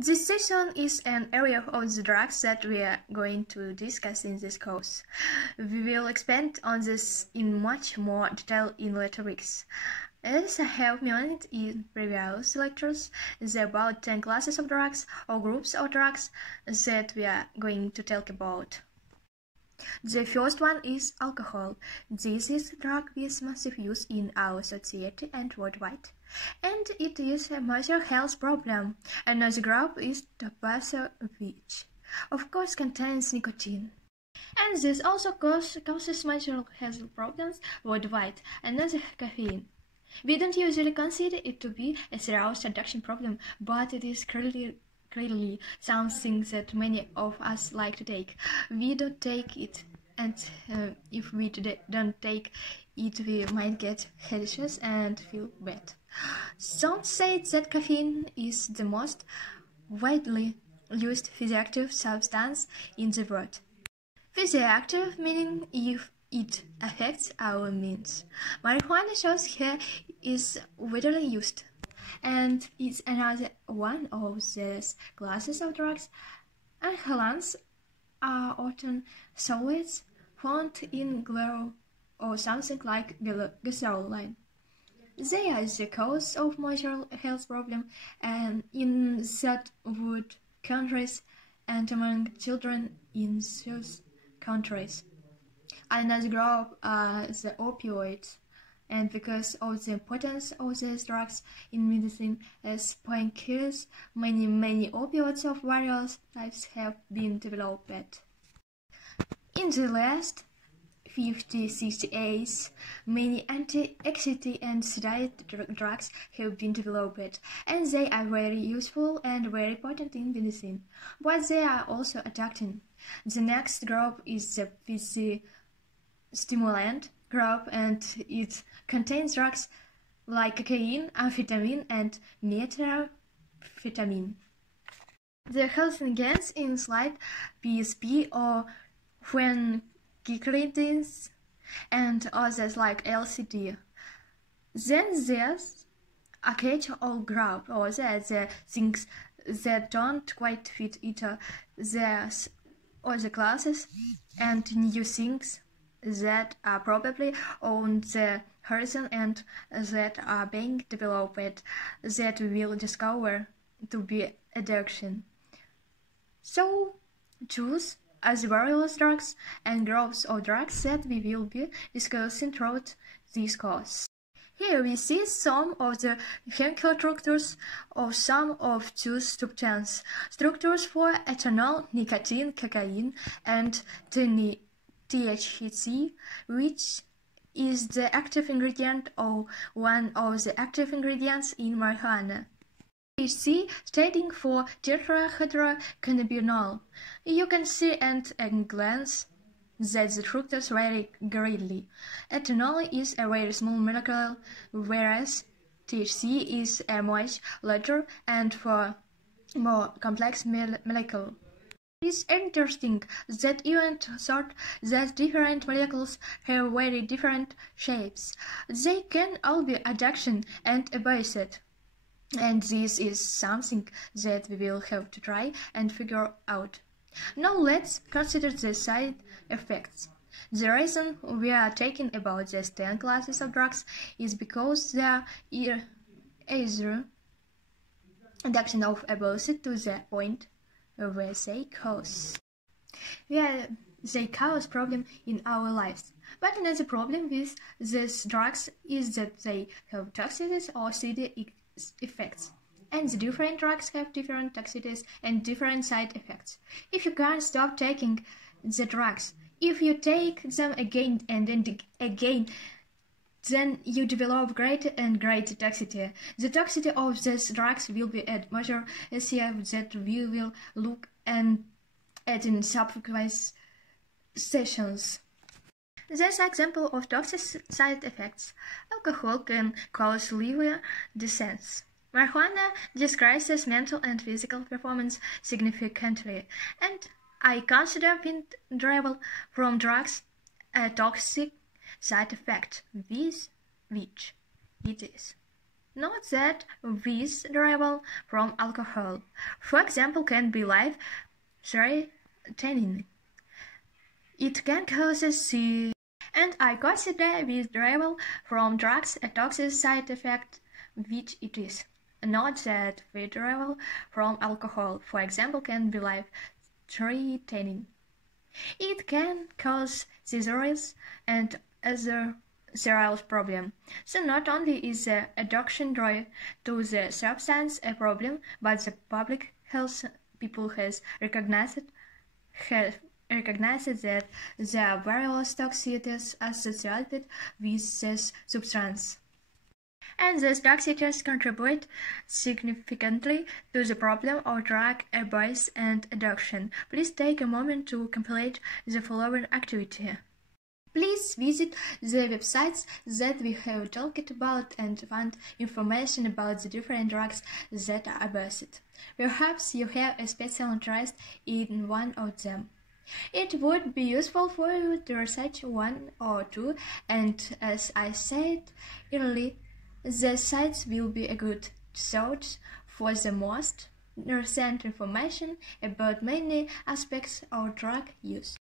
This session is an area of the drugs that we are going to discuss in this course. We will expand on this in much more detail in later weeks. As I have mentioned in previous lectures, there are about 10 classes of drugs or groups of drugs that we are going to talk about. The first one is alcohol. This is a drug with massive use in our society and worldwide, and it is a major health problem. Another group is tobacco, which, of course, contains nicotine, and this also causes major health problems worldwide. Another, caffeine. We don't usually consider it to be a serious addiction problem, but it is clearly something that many of us like to take. We don't take it, and if we don't take it, we might get headaches and feel bad. Some say that caffeine is the most widely used physical substance in the world. Physical meaning if it affects our means. Marijuana shows here is widely used, and it's another one of these classes of drugs. Inhalants are often solids found in glue or something like gasoline. They are the cause of major health problems in third world countries and among children in those countries. Another group are the opioids, and because of the importance of these drugs in medicine as painkillers, many opioids of various types have been developed. In the last 50-60 years, many anti-anxiety and sedative drugs have been developed, and they are very useful and very important in medicine, but they are also addicting. The next group is the stimulant group, and it contains drugs like cocaine, amphetamine, and methamphetamine. The hallucinogens in slide PSP or phencyclidins and others like LSD. Then there's a catch-all group, or the things that don't quite fit either. There's other classes and new things that are probably on the horizon and that are being developed that we will discover to be addiction. So choose as various drugs and groups of drugs that we will be discussing throughout this course. Here we see some of the chemical structures of some of those substances. Structures for ethanol, nicotine, cocaine, and THC, which is the active ingredient or one of the active ingredients in marijuana. THC standing for tetrahydrocannabinol. You can see at a glance that the structures vary greatly. Ethanol is a very small molecule, whereas THC is a much larger and more complex molecule. It is interesting that even thought that different molecules have very different shapes. They can all be addiction and opposite. And this is something that we will have to try and figure out. Now let's consider the side effects. The reason we are talking about these 10 classes of drugs is because they are either addiction of opposite to the point where they cause problem in our lives. But another problem with these drugs is that they have toxicities or side effects, and the different drugs have different toxicities and different side effects. If you can't stop taking the drugs, if you take them again and again, then you develop greater and greater toxicity. The toxicity of these drugs will be a major issue that we will look at in subsequent sessions. There's an example of toxic side effects. Alcohol can cause liver disease. Marijuana decreases mental and physical performance significantly, and I consider withdrawal from drugs a toxic side effect, with which it is. Note that these derived from alcohol, for example, can be life-threatening. It can cause C. And I consider these derived from drugs a toxic side effect, which it is. Note that the derived from alcohol, for example, can be life-threatening. It can cause seizures and other serious problems. So not only is the addiction to the substance a problem, but the public health people has recognized that there are various toxicities associated with this substance. And these toxicities contribute significantly to the problem of drug abuse and addiction. Please take a moment to complete the following activity. Please visit the websites that we have talked about and find information about the different drugs that are abused. Perhaps you have a special interest in one of them. It would be useful for you to research one or two, and as I said earlier, the sites will be a good source for the most recent information about many aspects of drug use.